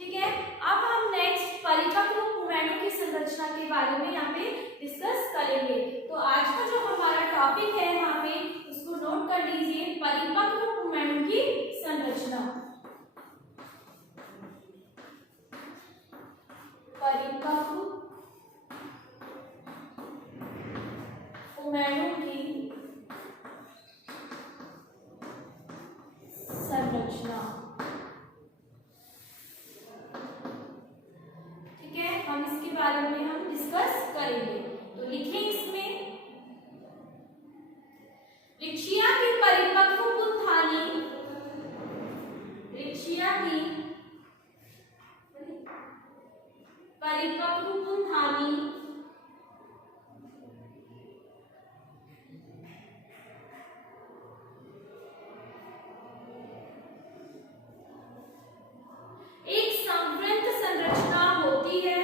ठीक है, अब हम नेक्स्ट परिपक्व पुमैणु की संरचना के बारे में यहाँ पे डिस्कस करेंगे। तो आज का जो हमारा टॉपिक है यहाँ पे उसको नोट कर लीजिए, परिपक्व पुमैणु की संरचना। परिपक्व पुमैणु की संरचना। ठीक है, हम इसके बारे में हम डिस्कस करेंगे। तो लिखें इसमें, रिक्शिया की परिपक्व पुंथानी, रिक्शिया की परिपक्व पुंथानी एक संवृत संरचना होती है।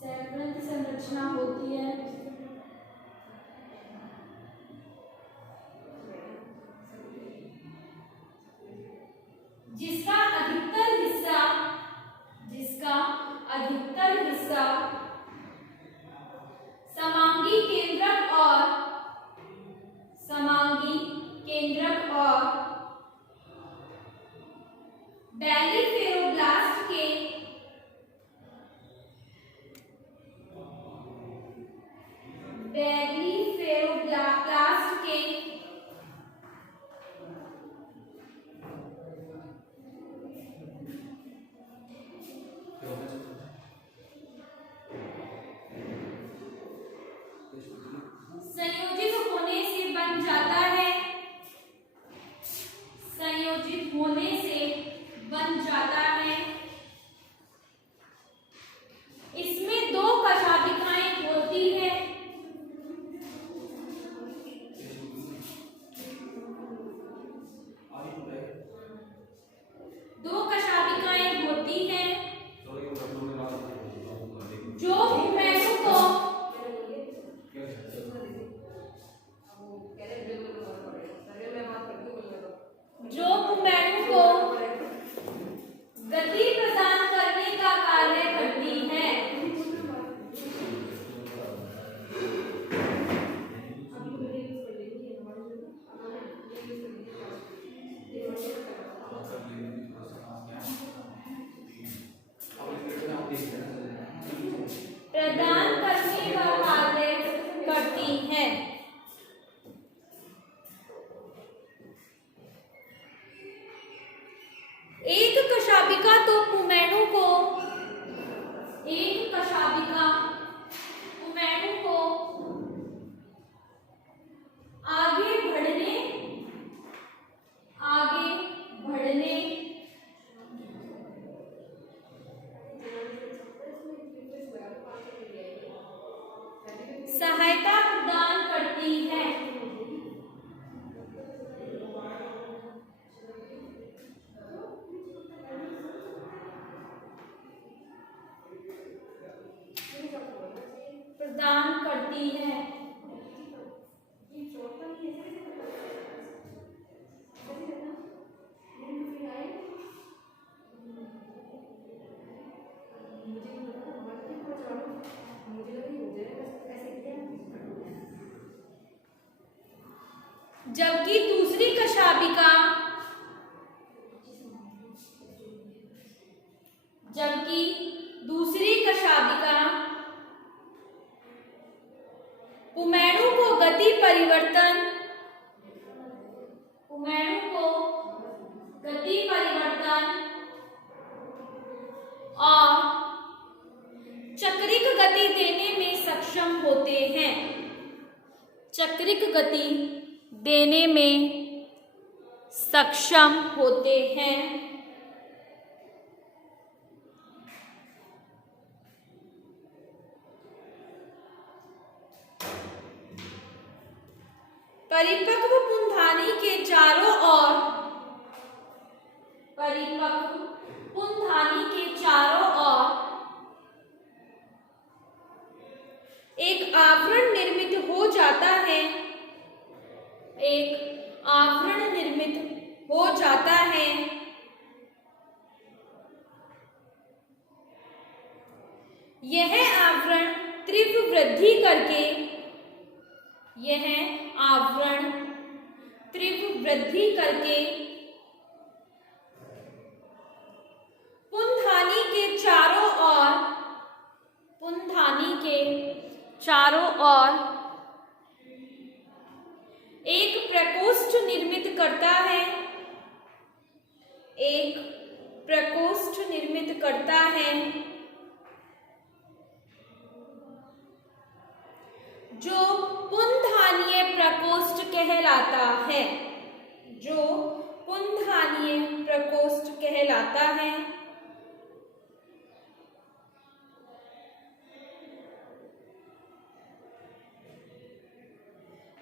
संवृत संरचना होती है जिसका अधिकतर हिस्सा समांगी केंद्रक और बैलीफेरोब्लास्ट के संयोजित होने से बन जाता है। संयोजित होने से बन जाता है। इसमें दो कशाभिकाएं होती है। दो कशाभिकाएं होती हैं जो पुमैणु को गति प्रदान करने का कार्य करती है। प्रदान करने का कार्य करती है। एक कशाभिका तो पुमैणु को आगे बढ़ने सहायता प्रदान करती है। प्रदान करती है। जबकि दूसरी कशाभिका पुमैणु को गति परिवर्तन और चक्रिक गति देने में सक्षम होते हैं। चक्रिक गति देने में सक्षम होते हैं। परिपक्व पुंधानी के चारों ओर, परिपक्व पुंधानी के चारों ओर एक आवरण निर्मित हो जाता है, एक आवरण निर्मित हो जाता है। यह आवरण तीव्र वृद्धि करके, यह आवरण तीव्र वृद्धि करके पुंधानी के चारों ओर, पुंधानी के चारों ओर एक प्रकोष्ठ निर्मित करता है, एक प्रकोष्ठ निर्मित करता है जो पुंधानीय प्रकोष्ठ कहलाता है, जो पुंधानीय प्रकोष्ठ कहलाता है।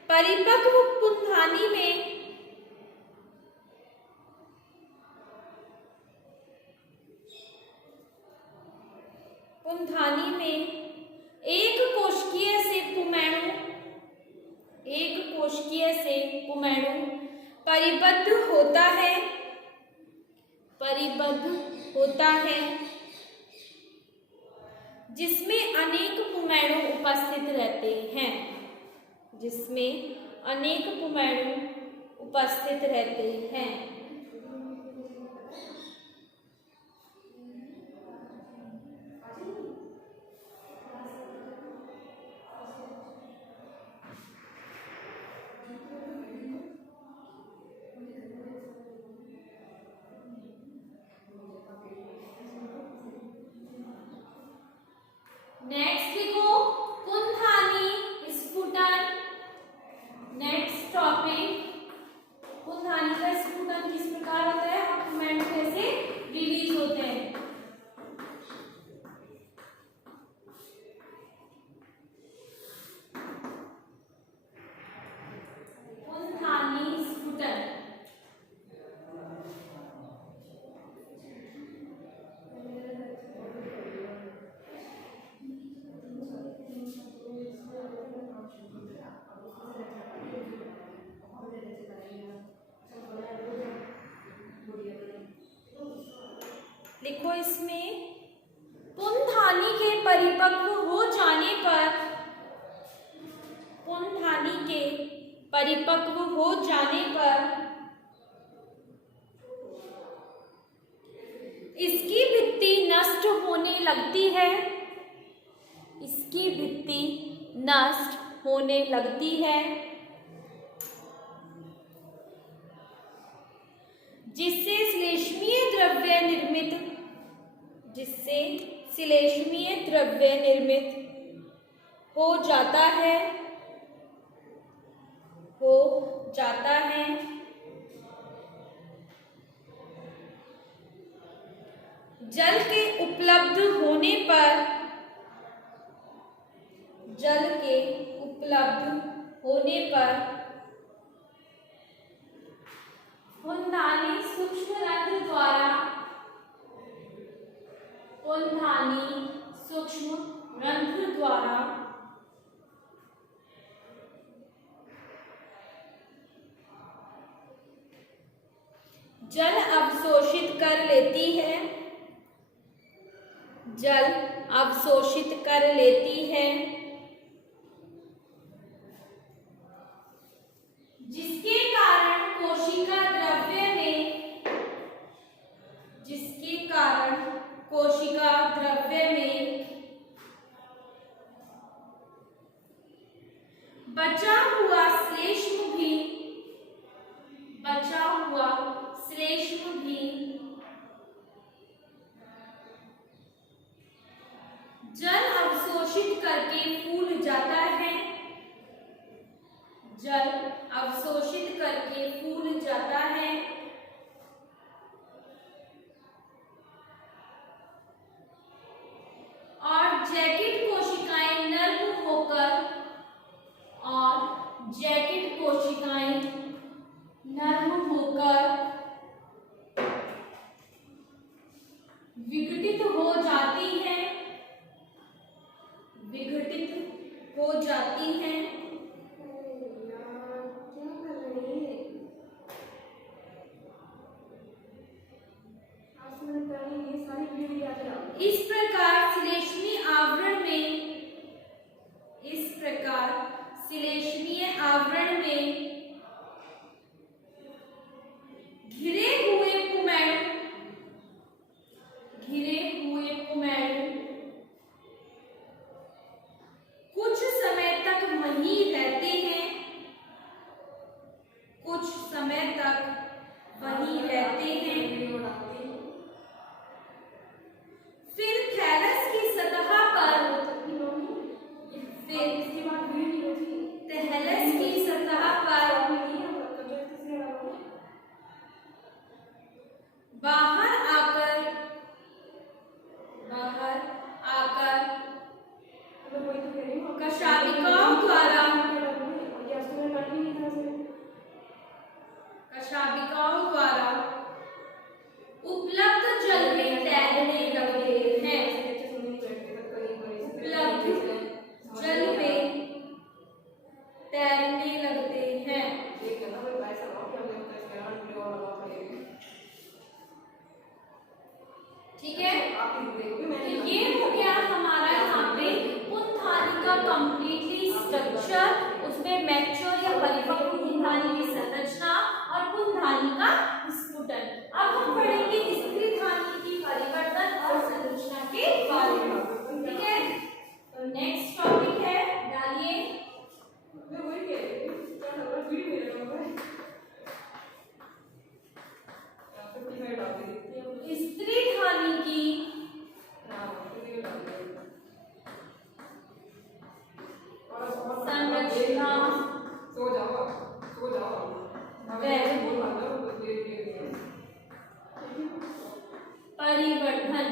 परिपक्व पुंधानी में एक कोशिकीय से पुमैणु, एक कोशिकीय से पुमैणु परिबद्ध होता है, परिबद्ध होता है, जिसमें अनेक पुमैणु उपस्थित रहते हैं, जिसमें अनेक पुमैणु उपस्थित रहते हैं। नेक्स्ट देखो पुंधानी स्फुटन। नेक्स्ट टॉपिक, पुंधानी का स्फुटन किस प्रकार होता है, पुमैणु कैसे रिलीज होते हैं। पुंधानी स्फुटन, लिखो इसमें पुंधानी के परिपक्व हो जाने पर, पुंधानी के परिपक्व हो जाने पर इसकी भित्ति नष्ट होने लगती है, इसकी भित्ति नष्ट होने लगती है, जिससे श्लेष्मीय द्रव्य निर्मित, जिससे श्लेष्मीय द्रव्य निर्मित हो जाता है, हो जाता है। जल के उपलब्ध होने पर, जल के उपलब्ध होने पर पुंधानी सूक्ष्म रंध्र द्वारा, पुंधानी सूक्ष्म रंध्र द्वारा जल अवशोषित कर लेती है, जल अवशोषित कर लेती है, जिसके कारण कोशिका द्रव्य में, जिसके कारण कोशिका द्रव्य में बचा हुआ श्लेष्म भी, बचा हुआ श्लेष्म भी जल अवशोषित करके फूल जाता है, जल अवशोषित करके फूल जाता है। और जैकेट कोशिकाएं नर्म होकर, और जैकेट कोशिकाएं ठीक है, तो ये हो गया हमारा यहाँ पे पुंथानी का कंप्लीटली स्ट्रक्चर, उसमें मैच्योर या परिपक्व पुंथानी की संरचना और पुंथानी का स्फुटन। अब हम पढ़ेंगे स्त्रीधानी की परिवर्तन और संरचना के बारे में। ठीक है, तो नेक्स्ट टॉपिक है, डालिए। स्त्रीधानी की संरचना परिवर्धन।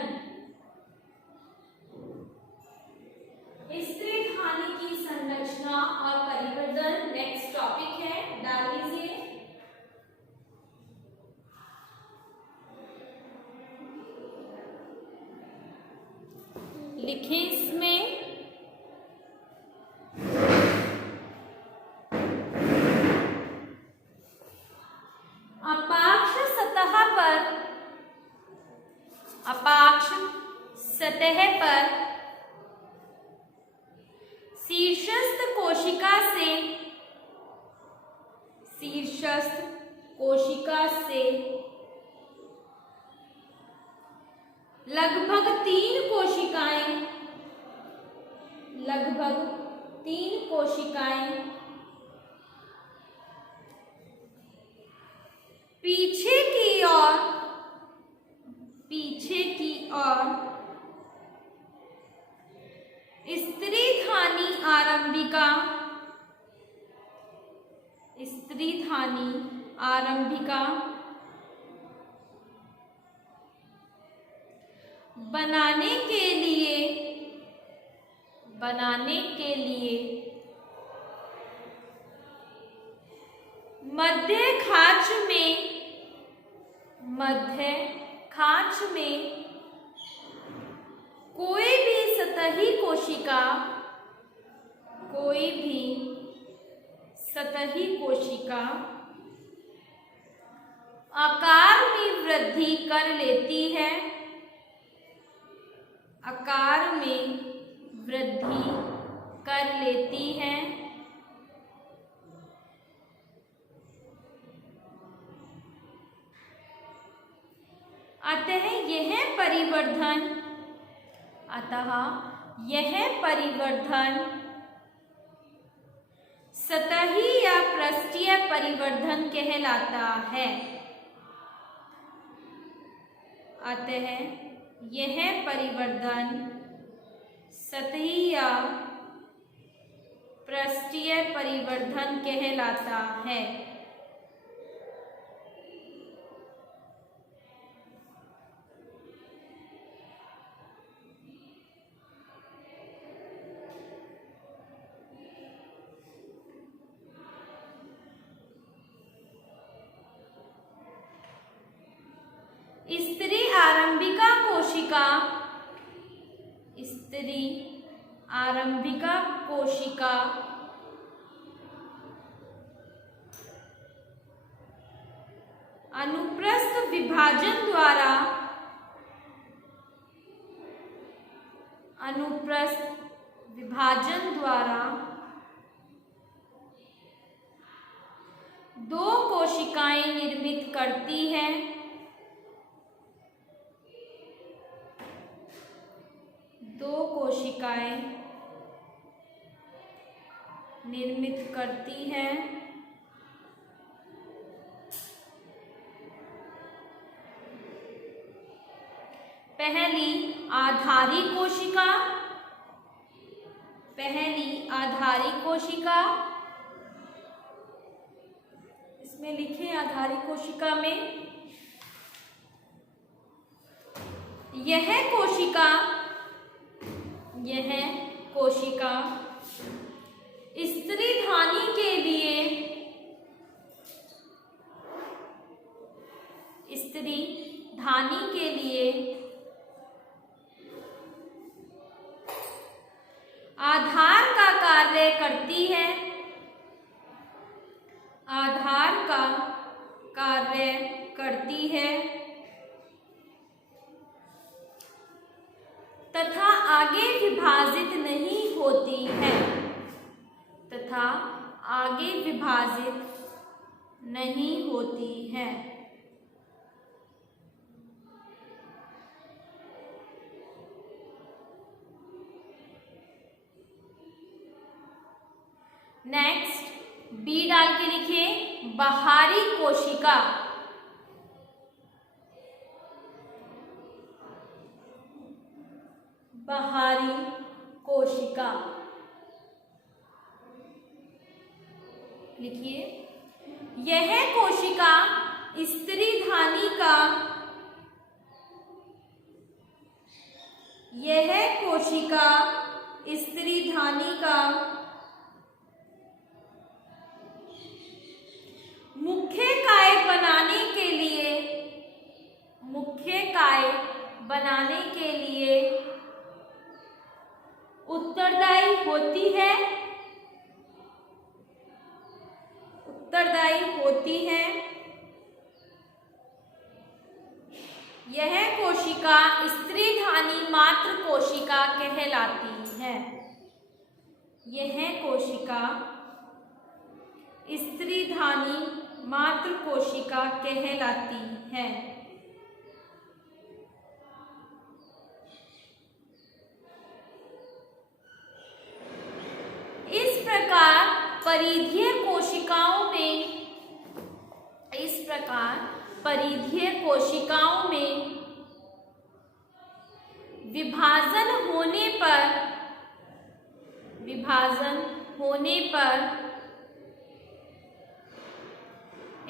स्त्रीधानी की संरचना और परिवर्धन नेक्स्ट टॉपिक है, डाल लीजिए। लिखें इसमें अपाक्ष सतह पर शीर्षस्थ कोशिका से लगभग तीन कोशिकाएं पीछे की ओर स्त्रीधानी आरंभिका बनाने के लिए मध्य खांच में कोई भी सतही कोशिका आकार में वृद्धि कर लेती है, अतः यह परिवर्धन सतही या पृष्ठीय परिवर्धन कहलाता है। अतः यह परिवर्धन सतही या पृष्ठीय परिवर्धन कहलाता है। स्त्री आरंभिका कोशिका अनुप्रस्थ विभाजन द्वारा दो कोशिकाएं निर्मित करती है। पहली आधारी कोशिका, इसमें लिखें आधारी कोशिका में यह कोशिका स्त्रीधानी के लिए आधार का कार्य करती है। कार्य करती है तथा आगे विभाजित नहीं होती है, तथा आगे विभाजित नहीं होती है। नेक्स्ट बी डाल के लिखिए बाहरी कोशिका। बाहरी कोशिका लिखिए, यह कोशिका स्त्रीधानी का, यह कोशिका स्त्रीधानी का मुख्य काय बनाने के लिए, मुख्य काय बनाने के लिए उत्तरदायी होती है, उत्तरदायी होती है। यह कोशिका स्त्रीधानी मात्र कोशिका कहलाती है। यह कोशिका स्त्रीधानी मात्र कोशिका कहलाती है। इस प्रकार परिधीय कोशिकाओं में, इस प्रकार परिधीय कोशिकाओं में विभाजन होने पर, विभाजन होने पर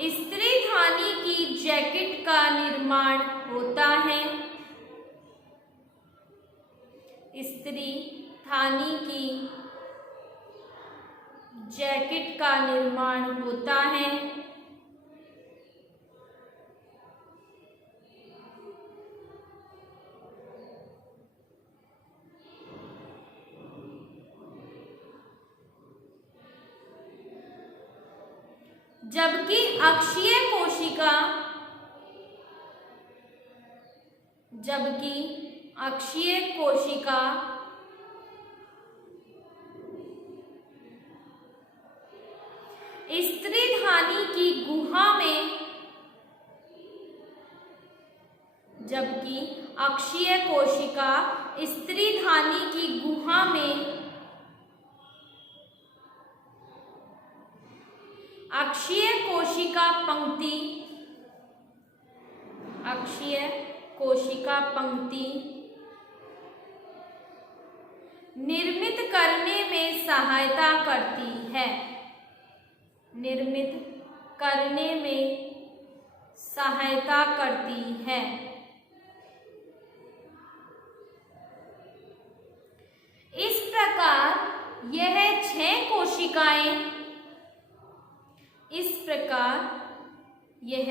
स्त्रीधानी की जैकेट का निर्माण होता है। स्त्रीधानी की जैकेट का निर्माण होता है। जबकि अक्षीय कोशिका, जबकि अक्षीय कोशिका स्त्रीधानी की गुहा में, जबकि अक्षीय कोशिका स्त्रीधानी की गुहा में अक्षीय कोशिका पंक्ति, अक्षीय कोशिका पंक्ति निर्मित करने में सहायता करती है, निर्मित करने में सहायता करती है। इस प्रकार यह 6 कोशिकाएं, इस प्रकार यह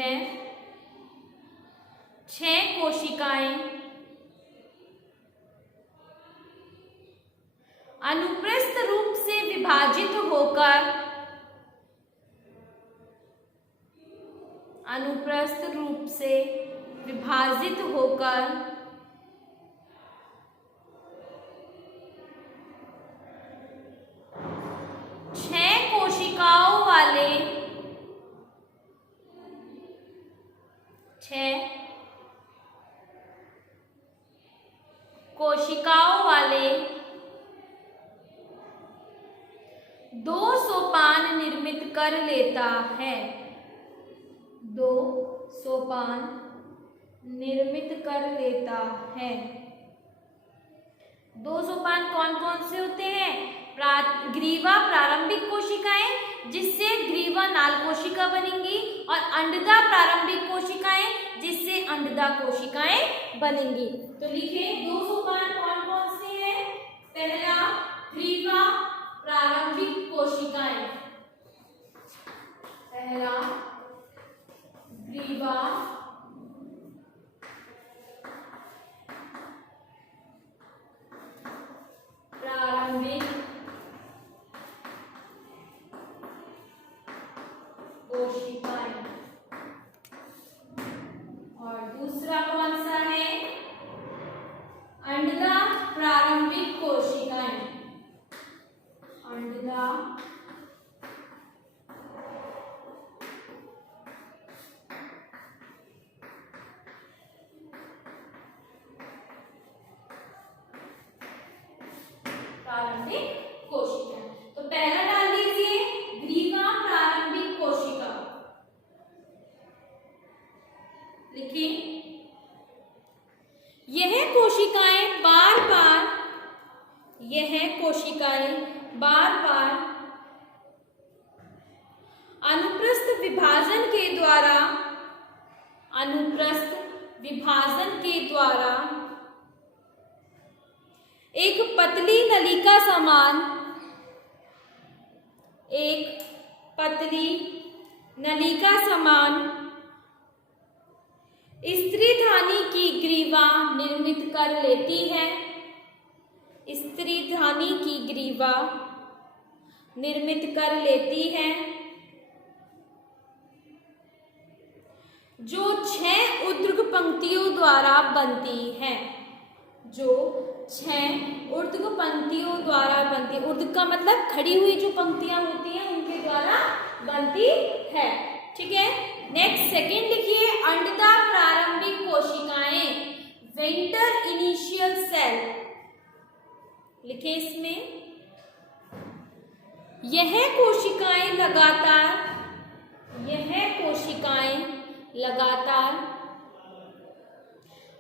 6 कोशिकाएं अनुप्रस्थ रूप से विभाजित होकर, अनुप्रस्थ रूप से विभाजित होकर 6 कोशिकाओं वाले, 6 कोशिकाओं वाले 2 सोपान निर्मित कर लेता है, 2 सोपान निर्मित कर लेता है। 2 सोपान कौन कौन से होते हैं? ग्रीवा प्रारंभिक कोशिकाएं जिससे ग्रीवा नाल कोशिका बनेंगी, और अंडदा प्रारंभिक कोशिकाएं जिससे अंडदा कोशिकाएं बनेंगी। तो लिखिए 2 सोपान कौन कौन से हैं? पहला ग्रीवा प्रारंभिक कोशिकाएं, पहला ग्रीवा प्रारंभिक कोशिकाएं, प्रारंभिक कोशिका। तो पहला डाल दीजिए ग्रीवा प्रारंभिक कोशिका, लिखिए यह कोशिकाएं बार बार अनुप्रस्थ विभाजन के द्वारा एक पतली नलिका समान स्त्रीधानी की ग्रीवा निर्मित कर लेती है। स्त्रीधानी की ग्रीवा निर्मित कर लेती है जो 6 ऊर्ध्व पंक्तियों द्वारा बनती है। जो 6 ऊर्ध्व पंक्तियों द्वारा बनती है। ऊर्ध्व का मतलब खड़ी हुई जो पंक्तियां होती हैं उनके द्वारा बनती है। ठीक है, नेक्स्ट सेकंड लिखिए अंडदार प्रारंभिक कोशिकाएं, वेंटर इनिशियल सेल, लिखिए इसमें यह कोशिकाएं लगातार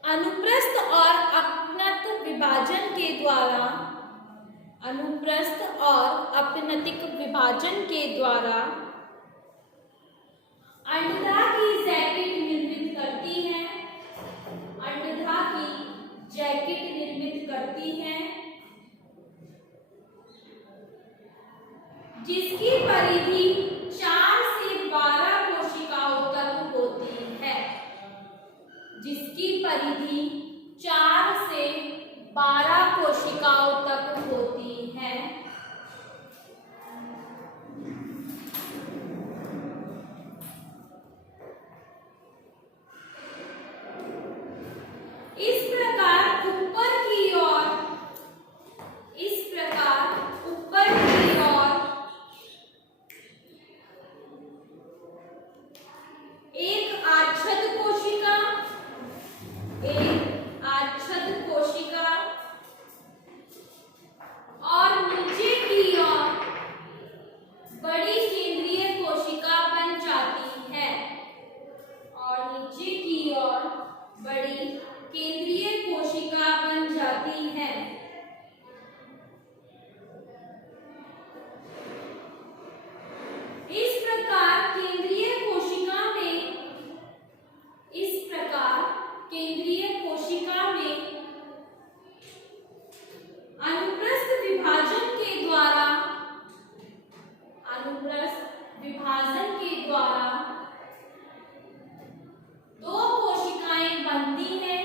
अनुप्रस्थ और अपनत विभाजन के द्वारा अंडदा की जैकेट निर्मित करती हैं जिसकी परिधि 4 से 12 कोशिकाओं तक होती है। जिसकी परिधि 4 से 12 कोशिकाओं तक होती है। इस प्रकार ऊपर की ओर एक आच्छादित कोशिका और नीचे की ओर बड़ी केंद्रीय कोशिका बन जाती है। इस प्रकार केंद्रीय कोशिका में अनुप्रस्थ विभाजन के द्वारा 2 कोशिकाएं बनती हैं।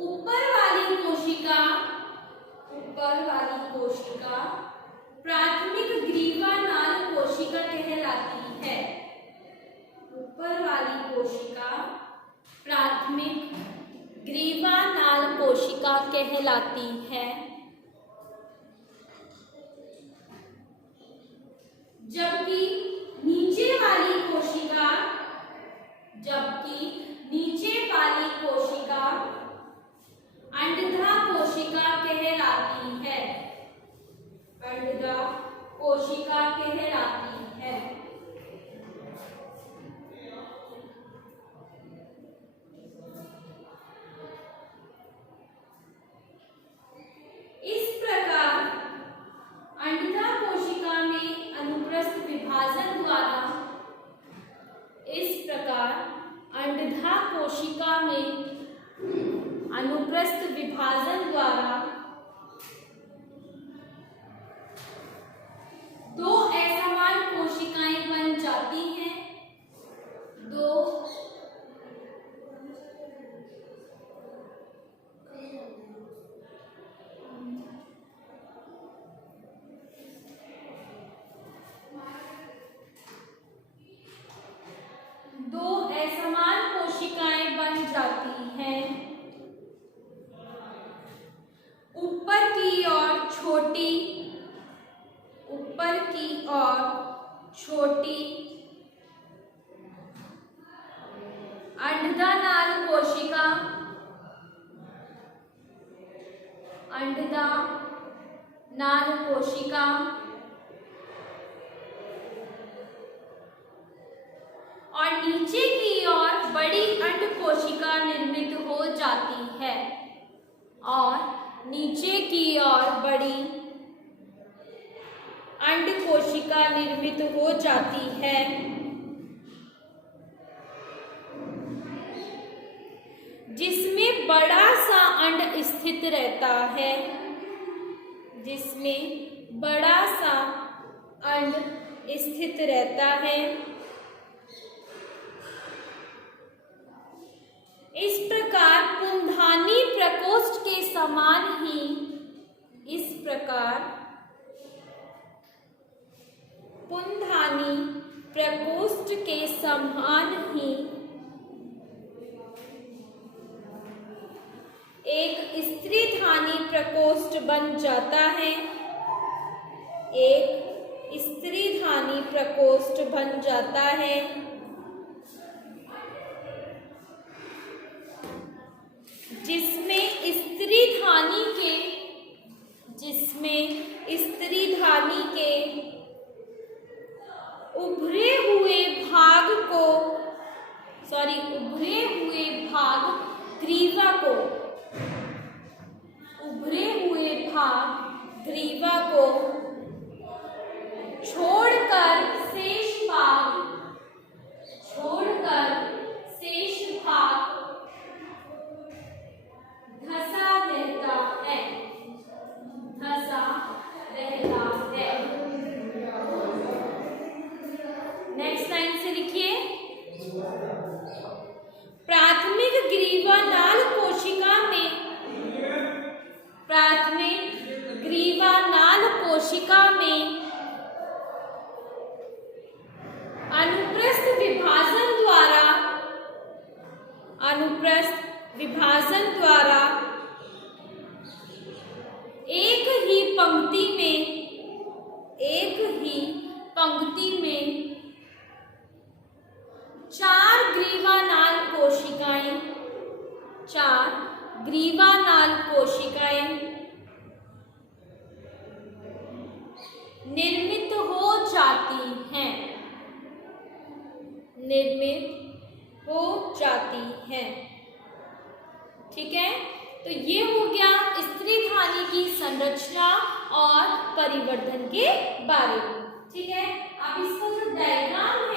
ऊपर वाली कोशिका प्राथमिक ग्रीवा नाल कोशिका कहलाती है। ऊपर वाली कोशिका प्राथमिक ग्रीवा नाल कोशिका कहलाती है। जबकि नीचे वाली कोशिका अंडदा कोशिका कहलाती है। इस प्रकार अंडदा कोशिका में अनुप्रस्थ विभाजन द्वारा दो असमान कोशिकाएं बन जाती हैं। दो असमान कोशिकाएं बन जाती हैं। नाल कोशिका और नीचे की ओर बड़ी अंड कोशिका निर्मित हो जाती है और नीचे की ओर बड़ी अंड कोशिका निर्मित हो जाती है, जिसमें बड़ा सा अंड स्थित रहता है, जिसमें बड़ा सा अंड स्थित रहता है। इस प्रकार पुंधानी प्रकोष्ठ के समान ही, इस प्रकार पुंधानी प्रकोष्ठ के समान ही एक स्त्रीधानी प्रकोष्ठ बन जाता है, एक स्त्रीधानी प्रकोष्ठ बन जाता है, जिसमें स्त्रीधानी के उभरे हुए भाग ग्रीवा को छोड़कर शेष भाग धंसा रहता है। नेक्स्ट लाइन से लिखिए, प्राथमिक ग्रीवा नाल कोशिका में अनुप्रस्थ विभाजन द्वारा एक ही पंक्ति में 4 ग्रीवानाल कोशिकाएं निर्मित हो जाती हैं। ठीक है, तो ये हो गया स्त्रीधानी की संरचना और परिवर्धन के बारे में। ठीक है, अब इसका जो डायग्राम है